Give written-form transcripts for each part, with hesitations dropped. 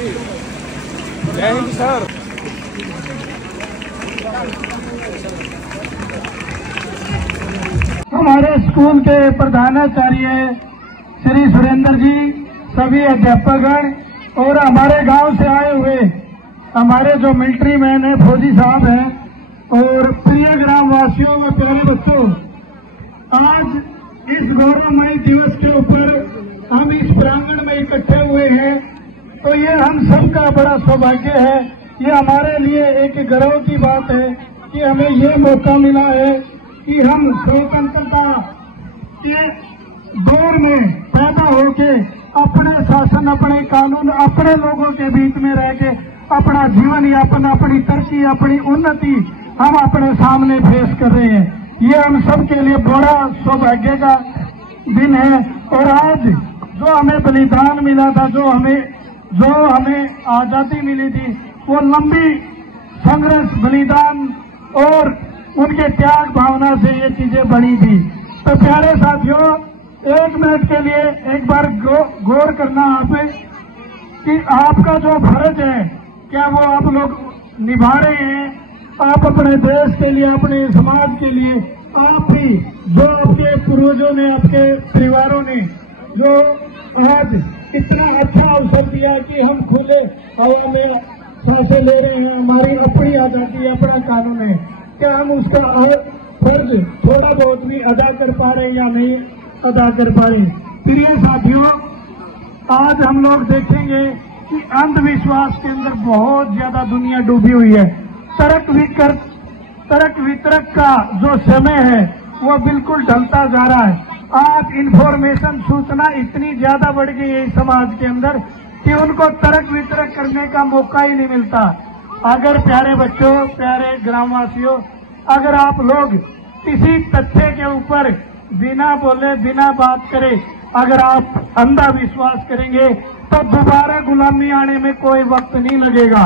जय हिंद सर। हमारे स्कूल के प्रधानाचार्य श्री सुरेंद्र जी, सभी अध्यापकगण और हमारे गांव से आए हुए हमारे जो मिलिट्री मैन है, फौजी साहब हैं, और प्रिय ग्राम वासियों व प्यारे बच्चों, आज इस गौरवमय दिवस के ऊपर हम इस प्रांगण में इकट्ठे हुए हैं, तो ये हम सबका बड़ा सौभाग्य है। ये हमारे लिए एक गर्व की बात है कि हमें ये मौका मिला है कि हम स्वतंत्रता के दौर में पैदा होके अपने शासन, अपने कानून, अपने लोगों के बीच में रह के अपना जीवन यापन, अपनी तरक्की, अपनी उन्नति हम अपने सामने पेश कर रहे हैं। ये हम सब के लिए बड़ा सौभाग्य का दिन है। और आज जो हमें बलिदान मिला था, जो हमें आजादी मिली थी, वो लंबी संघर्ष, बलिदान और उनके त्याग भावना से ये चीजें बनी थी। तो प्यारे साथियों, एक मिनट के लिए एक बार गौर करना आप कि आपका जो फर्ज है, क्या वो आप लोग निभा रहे हैं? आप अपने देश के लिए, अपने समाज के लिए, आप भी जो आपके पूर्वजों ने, आपके परिवारों ने जो आज इतना अच्छा अवसर दिया कि हम खुले हवा में सांसें ले रहे हैं, हमारी अपनी आजादी, अपना कानून है, क्या हम उसका फर्ज थोड़ा बहुत भी अदा कर पा रहे हैं या नहीं अदा कर पा रहे? प्रिय साथियों, आज हम लोग देखेंगे कि अंधविश्वास के अंदर बहुत ज्यादा दुनिया डूबी हुई है। तर्क वितर्क का जो समय है वो बिल्कुल ढलता जा रहा है। आज इंफॉर्मेशन, सूचना इतनी ज्यादा बढ़ गई है इस समाज के अंदर कि उनको तर्क वितर्क करने का मौका ही नहीं मिलता। अगर प्यारे बच्चों, प्यारे ग्रामवासियों, अगर आप लोग किसी तथ्य के ऊपर बिना बोले, बिना बात करे अगर आप अंधा विश्वास करेंगे तो दोबारा गुलामी आने में कोई वक्त नहीं लगेगा।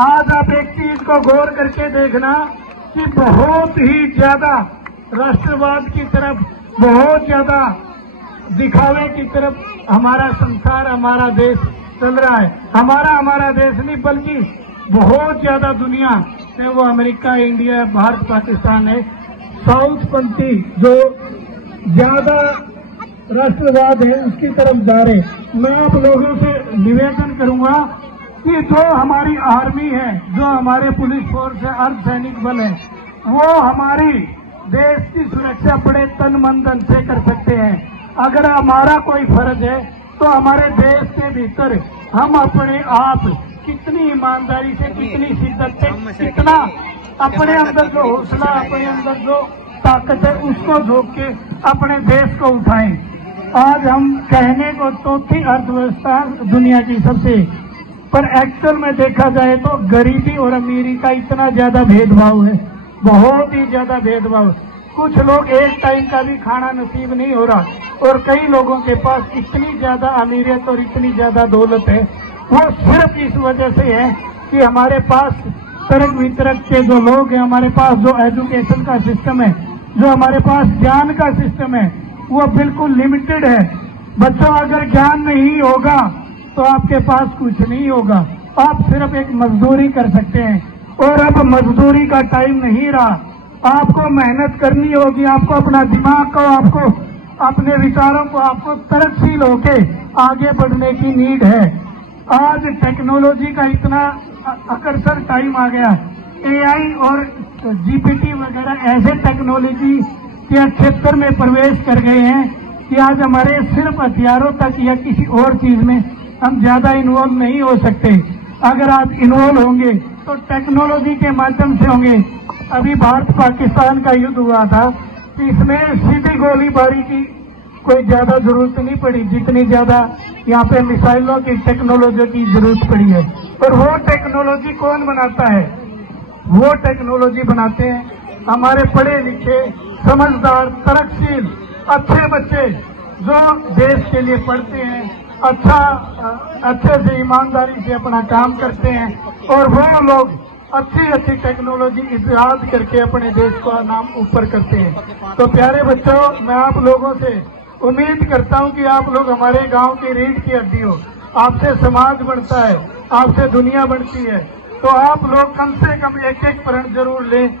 आज आप एक चीज को गौर करके देखना कि बहुत ही ज्यादा राष्ट्रवाद की तरफ, बहुत ज्यादा दिखावे की तरफ हमारा संसार, हमारा देश चल रहा है। हमारा देश नहीं, बल्कि बहुत ज्यादा दुनिया, चाहे वो अमेरिका, इंडिया, भारत, पाकिस्तान है, साउथपंथी जो ज्यादा राष्ट्रवाद है उसकी तरफ जा रहे। मैं आप लोगों से निवेदन करूंगा कि जो हमारी आर्मी है, जो हमारे पुलिस फोर्स है, अर्धसैनिक बल है, वो हमारी देश की सुरक्षा बड़े तन मन धन से कर सकते हैं। अगर हमारा कोई फर्ज है तो हमारे देश के भीतर हम अपने आप कितनी ईमानदारी से, कितनी शिद्दत से, कितना अपने अंदर जो हौसला, अपने अंदर जो ताकत है उसको झोंक के अपने देश को उठाएं। आज हम कहने को चौथी अर्थव्यवस्था दुनिया की सबसे, पर एक्चुअल में देखा जाए तो गरीबी और अमीरी का इतना ज्यादा भेदभाव है, बहुत ही ज्यादा भेदभाव। कुछ लोग एक टाइम का भी खाना नसीब नहीं हो रहा, और कई लोगों के पास इतनी ज्यादा अमीरियत और इतनी ज्यादा दौलत है, वो सिर्फ इस वजह से है कि हमारे पास तर्क वितर्क के जो लोग हैं, हमारे पास जो एजुकेशन का सिस्टम है, जो हमारे पास ज्ञान का सिस्टम है, वो बिल्कुल लिमिटेड है। बच्चों, अगर ज्ञान नहीं होगा तो आपके पास कुछ नहीं होगा। आप सिर्फ एक मजदूरी कर सकते हैं, और अब मजदूरी का टाइम नहीं रहा। आपको मेहनत करनी होगी, आपको अपना दिमाग को, आपको अपने विचारों को, आपको तर्कशील होके आगे बढ़ने की नीड है। आज टेक्नोलॉजी का इतना अग्रसर टाइम आ गया, एआई और जीपीटी वगैरह ऐसे टेक्नोलॉजी के क्षेत्र में प्रवेश कर गए हैं कि आज हमारे सिर्फ हथियारों तक या किसी और चीज में हम ज्यादा इन्वॉल्व नहीं हो सकते। अगर आप इन्वॉल्व होंगे तो टेक्नोलॉजी के माध्यम से होंगे। अभी भारत पाकिस्तान का युद्ध हुआ था, इसमें सीधी गोलीबारी की कोई ज्यादा जरूरत नहीं पड़ी, जितनी ज्यादा यहाँ पे मिसाइलों की टेक्नोलॉजी की जरूरत पड़ी है। और वो टेक्नोलॉजी कौन बनाता है? वो टेक्नोलॉजी बनाते हैं हमारे पढ़े लिखे, समझदार, तर्कशील, अच्छे बच्चे जो देश के लिए पढ़ते हैं, अच्छे से ईमानदारी से अपना काम करते हैं, और वो लोग अच्छी टेक्नोलॉजी इजाद करके अपने देश का नाम ऊपर करते हैं। तो प्यारे बच्चों, मैं आप लोगों से उम्मीद करता हूं कि आप लोग हमारे गांव की रीढ़ की हड्डी हो। आपसे समाज बनता है, आपसे दुनिया बनती है। तो आप लोग कम से कम एक एक प्रण जरूर लें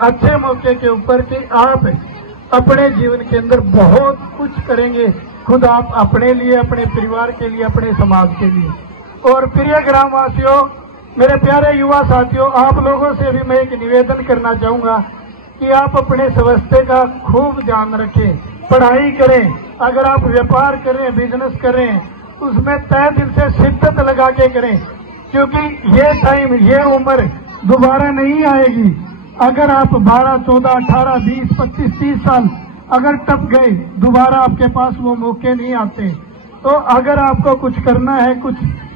अच्छे मौके के ऊपर कि आप अपने जीवन के अंदर बहुत कुछ करेंगे, खुद आप अपने लिए, अपने परिवार के लिए, अपने समाज के लिए। और प्रिय ग्रामवासियों, मेरे प्यारे युवा साथियों, आप लोगों से भी मैं एक निवेदन करना चाहूंगा कि आप अपने स्वास्थ्य का खूब ध्यान रखें, पढ़ाई करें। अगर आप व्यापार करें, बिजनेस करें, उसमें तय दिल से शिद्दत लगा के करें, क्योंकि ये टाइम, ये उम्र दोबारा नहीं आएगी। अगर आप 12, 14, 18, 20, 25, 30 साल अगर टप गए, दोबारा आपके पास वो मौके नहीं आते। तो अगर आपको कुछ करना है, कुछ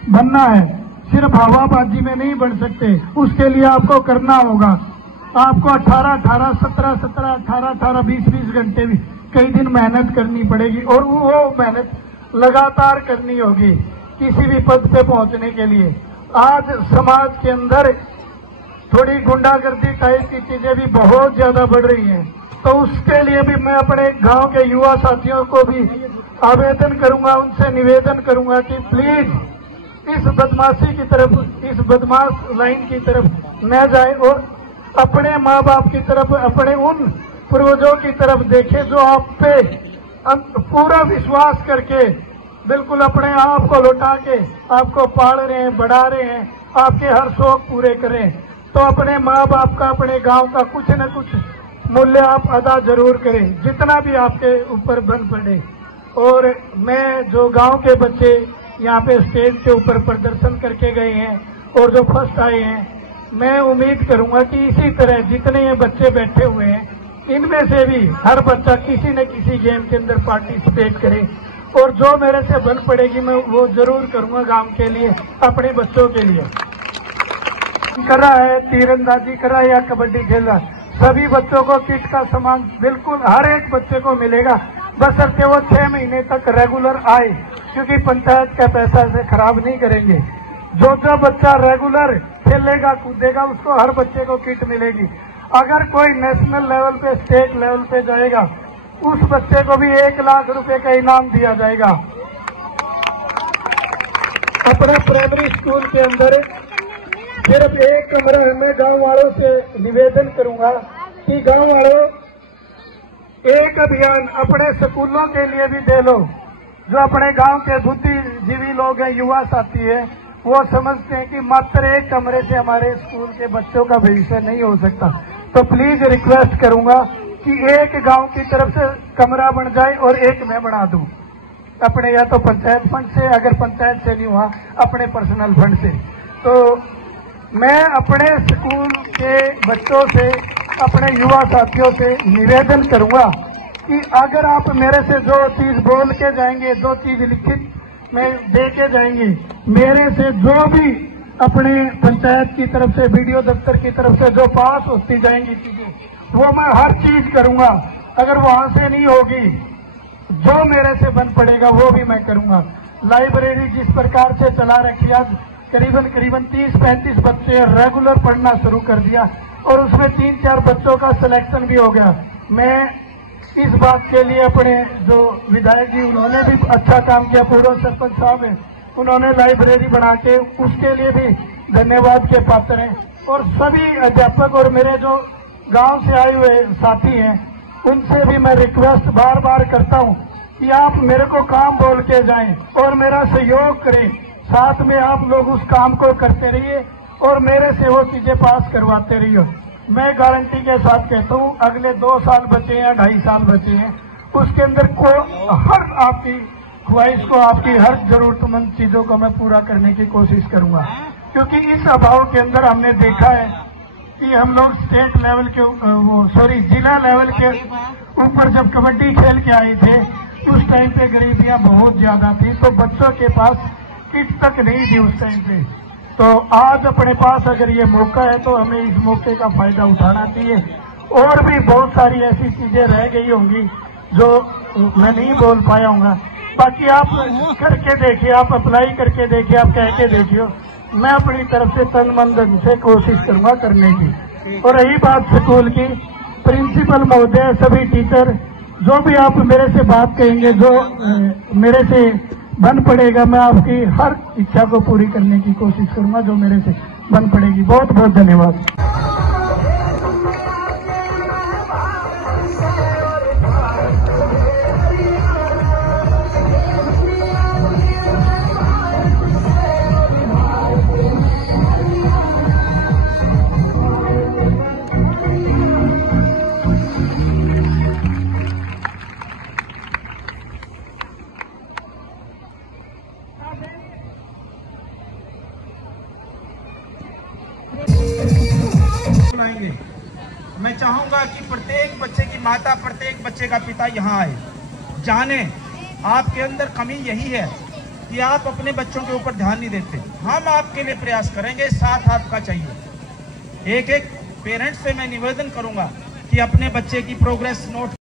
बनना है, सिर्फ हवाबाजी में नहीं बन सकते, उसके लिए आपको करना होगा। आपको 18, 17, 20 घंटे भी कई दिन मेहनत करनी पड़ेगी और वो मेहनत लगातार करनी होगी किसी भी पद पे पहुंचने के लिए। आज समाज के अंदर थोड़ी गुंडागर्दी टाइप की चीजें भी बहुत ज्यादा बढ़ रही हैं, तो उसके लिए भी मैं अपने गांव के युवा साथियों को भी आवेदन करूंगा, उनसे निवेदन करूंगा कि प्लीज इस बदमाशी की तरफ, इस बदमाश लाइन की तरफ न जाए और अपने माँ बाप की तरफ, अपने उन पूर्वजों की तरफ देखें जो आप पे पूरा विश्वास करके बिल्कुल अपने आप को लौटा के आपको पाल रहे हैं, बढ़ा रहे हैं, आपके हर शौक पूरे करें। तो अपने माँ बाप का, अपने गांव का कुछ न कुछ मूल्य आप अदा जरूर करें, जितना भी आपके ऊपर बन पड़े। और मैं जो गांव के बच्चे यहाँ पे स्टेज के ऊपर प्रदर्शन करके गए हैं और जो फर्स्ट आए हैं, मैं उम्मीद करूंगा कि इसी तरह जितने ये बच्चे बैठे हुए हैं, इनमें से भी हर बच्चा किसी न किसी गेम के अंदर पार्टिसिपेट करे और जो मेरे से बन पड़ेगी मैं वो जरूर करूंगा गांव के लिए, अपने बच्चों के लिए। कर रहा है, तीरंदाजी कर रहा है या कबड्डी खेल रहा है, सभी बच्चों को किट का सामान बिल्कुल हर एक बच्चे को मिलेगा, बशर्ते वो 6 महीने तक रेगुलर आए, क्योंकि पंचायत का पैसा से खराब नहीं करेंगे। जो बच्चा रेगुलर खेलेगा कूदेगा उसको हर बच्चे को किट मिलेगी। अगर कोई नेशनल लेवल पे, स्टेट लेवल पे जाएगा, उस बच्चे को भी 1 लाख रुपए का इनाम दिया जाएगा। अपने प्राइमरी स्कूल के अंदर सिर्फ एक कमरा है। मैं गांव वालों से निवेदन करूंगा कि गांव वालों एक अभियान अपने स्कूलों के लिए भी दे लो। जो अपने गांव के बुद्धिजीवी लोग हैं, युवा साथी है, वो समझते हैं कि मात्र एक कमरे से हमारे स्कूल के बच्चों का भविष्य नहीं हो सकता। तो प्लीज रिक्वेस्ट करूंगा कि एक गांव की तरफ से कमरा बन जाए और एक मैं बना दूं, अपने या तो पंचायत फंड से, अगर पंचायत से नहीं हुआ अपने पर्सनल फंड से। तो मैं अपने स्कूल के बच्चों से, अपने युवा साथियों से निवेदन करूंगा कि अगर आप मेरे से जो चीज बोल के जाएंगे, जो चीज लिखित में दे के जाएंगे, मेरे से जो भी अपने पंचायत की तरफ से, बीडीओ दफ्तर की तरफ से जो पास होती जाएंगी चीजें, वो मैं हर चीज करूंगा। अगर वहां से नहीं होगी, जो मेरे से बन पड़ेगा वो भी मैं करूंगा। लाइब्रेरी जिस प्रकार से चला रखी, आज करीबन 30-35 बच्चे रेगुलर पढ़ना शुरू कर दिया और उसमें 3-4 बच्चों का सिलेक्शन भी हो गया। मैं इस बात के लिए अपने जो विधायक जी, उन्होंने भी अच्छा काम किया, पूर्व सरपंच साहब हैं, उन्होंने लाइब्रेरी बना के, उसके लिए भी धन्यवाद के पात्र हैं। और सभी अध्यापक और मेरे जो गांव से आए हुए साथी हैं, उनसे भी मैं रिक्वेस्ट बार बार करता हूं कि आप मेरे को काम बोल के जाएं और मेरा सहयोग करें, साथ में आप लोग उस काम को करते रहिए और मेरे से वो चीजें पास करवाते रहिए। मैं गारंटी के साथ कहता हूँ, अगले 2 साल बचे हैं, 2.5 साल बचे हैं, उसके अंदर को हर आपकी ख्वाहिश को, आपकी हर जरूरतमंद चीजों को मैं पूरा करने की कोशिश करूंगा। क्योंकि इस अभाव के अंदर हमने देखा है कि हम लोग स्टेट लेवल के, जिला लेवल के ऊपर जब कबड्डी खेल के आए थे, उस टाइम पे गरीबियां बहुत ज्यादा थी, तो बच्चों के पास किट तक नहीं थी उस टाइम पे। तो आज अपने पास अगर ये मौका है तो हमें इस मौके का फायदा उठाना चाहिए। और भी बहुत सारी ऐसी चीजें रह गई होंगी जो मैं नहीं बोल पाया हूँगा, बाकी आप करके देखिए, आप अप्लाई करके देखिए, आप कह के देखिए, मैं अपनी तरफ से तन मन धन से कोशिश करूंगा करने की। और रही बात स्कूल की, प्रिंसिपल महोदय, सभी टीचर, जो भी आप मेरे से बात कहेंगे, जो मेरे से बन पड़ेगा, मैं आपकी हर इच्छा को पूरी करने की कोशिश करूंगा जो मेरे से बन पड़ेगी। बहुत बहुत धन्यवाद। मैं चाहूंगा कि प्रत्येक बच्चे की माता, प्रत्येक बच्चे का पिता यहाँ आए, जाने आपके अंदर कमी यही है कि आप अपने बच्चों के ऊपर ध्यान नहीं देते। हम आपके लिए प्रयास करेंगे, साथ आपका चाहिए। एक एक पेरेंट्स से मैं निवेदन करूंगा कि अपने बच्चे की प्रोग्रेस नोट